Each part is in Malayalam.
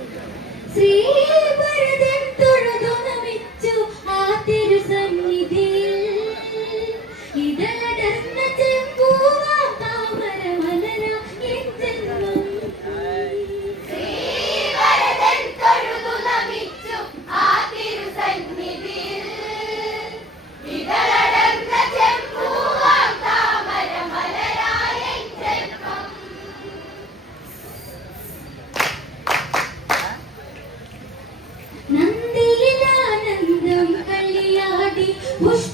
Yeah. നന്ദിയിലാനന്ദം കളിയാടി പുഷ്പക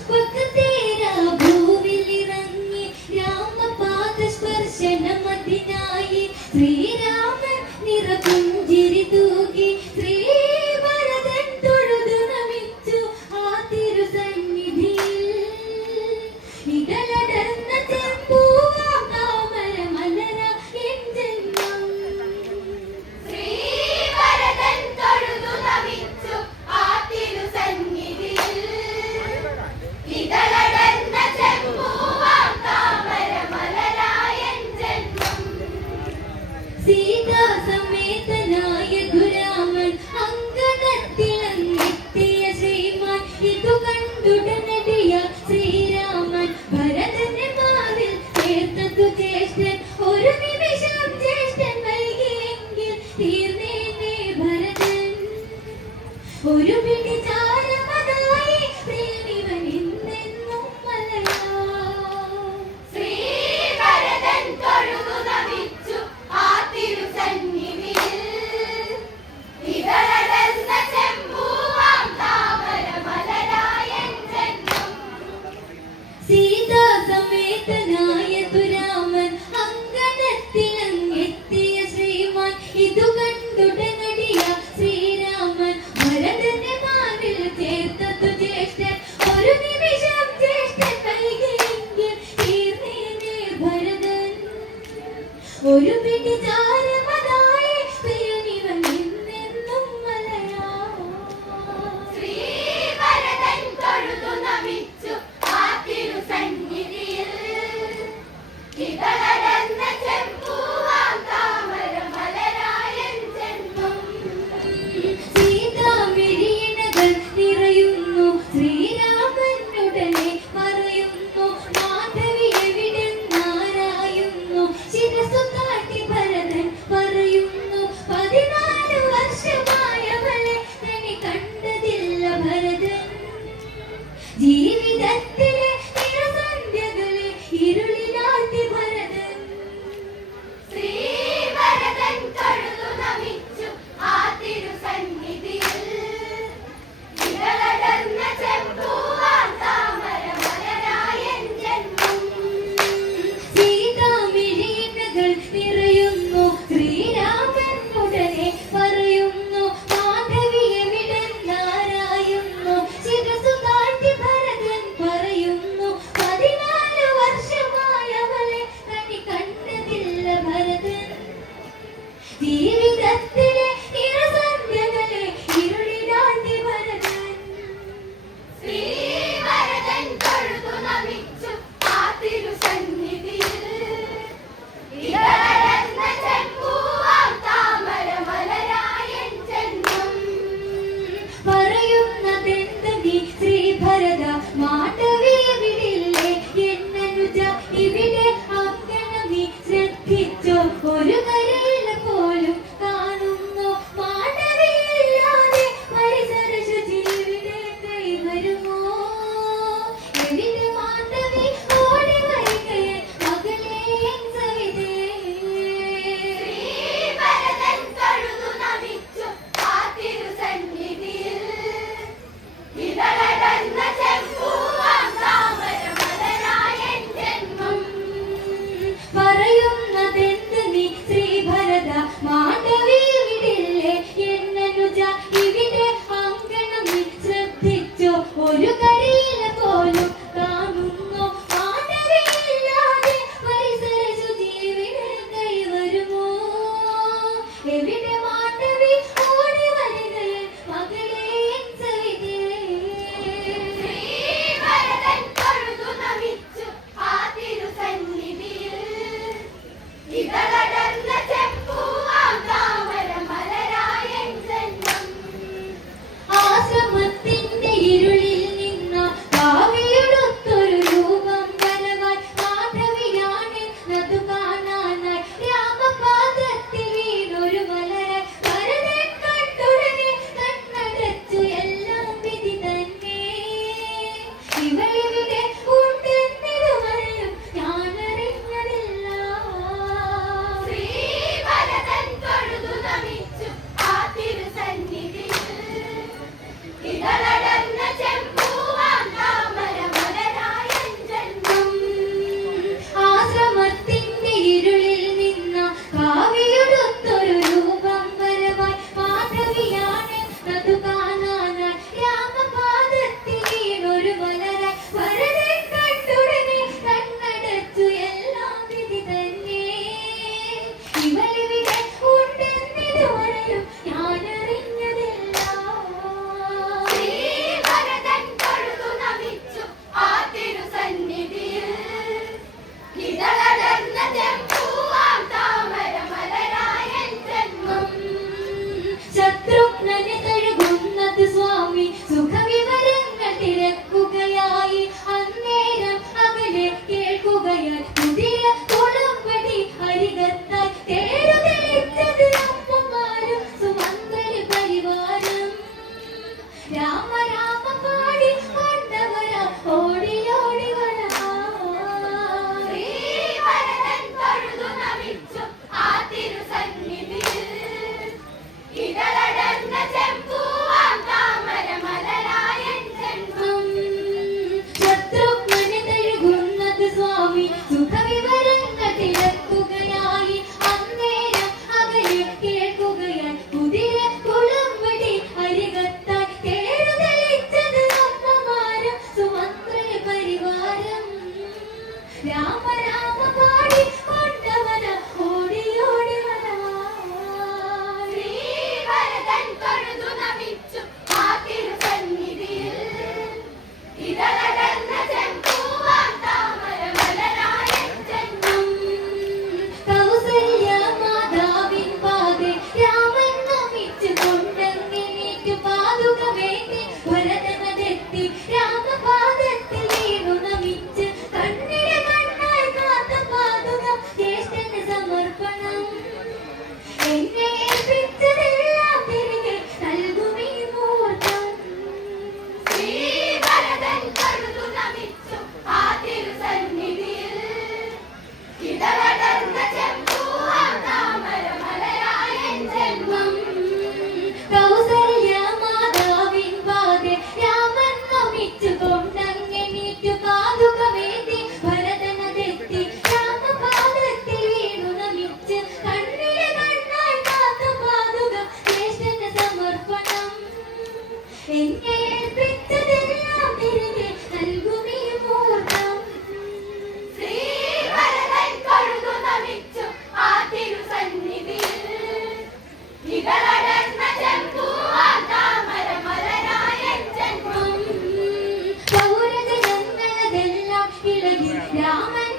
രാമൻ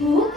who?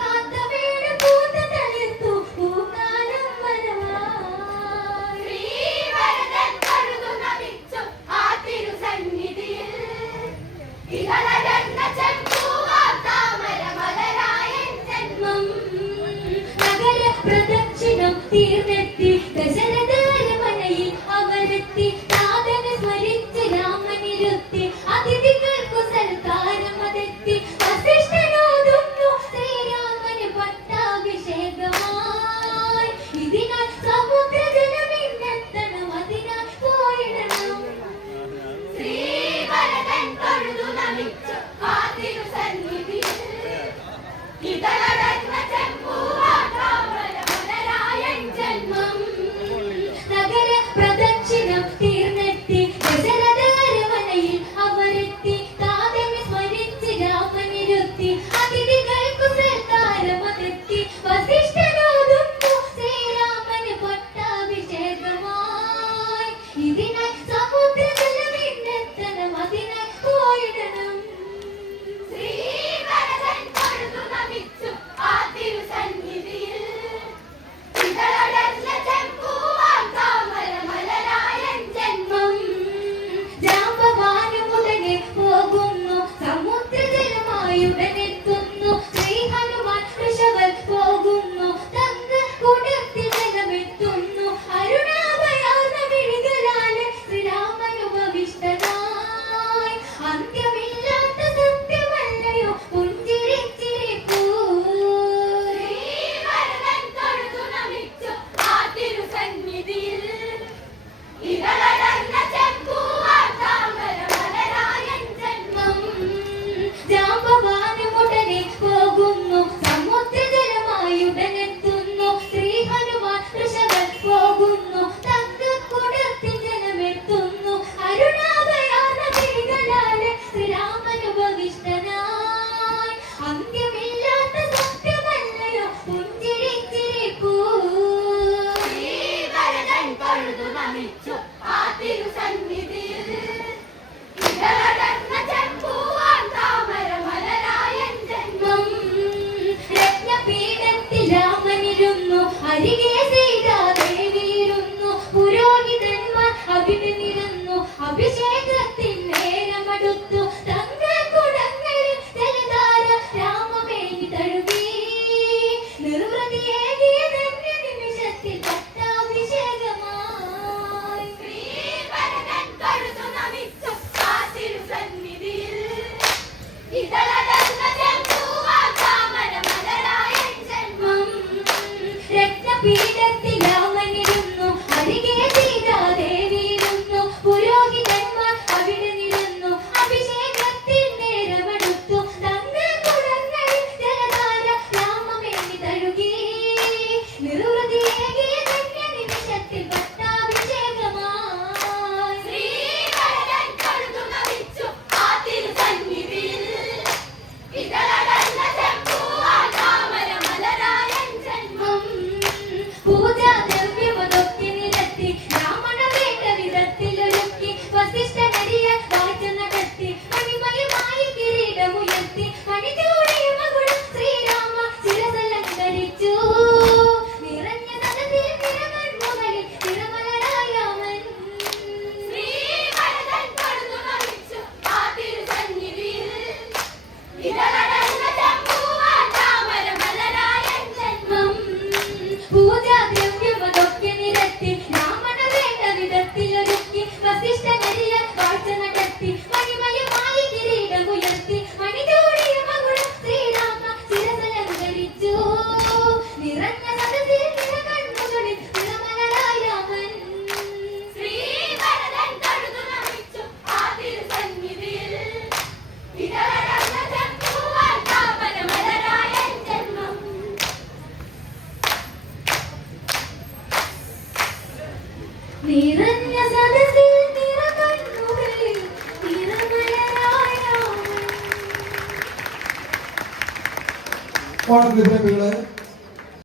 விதம்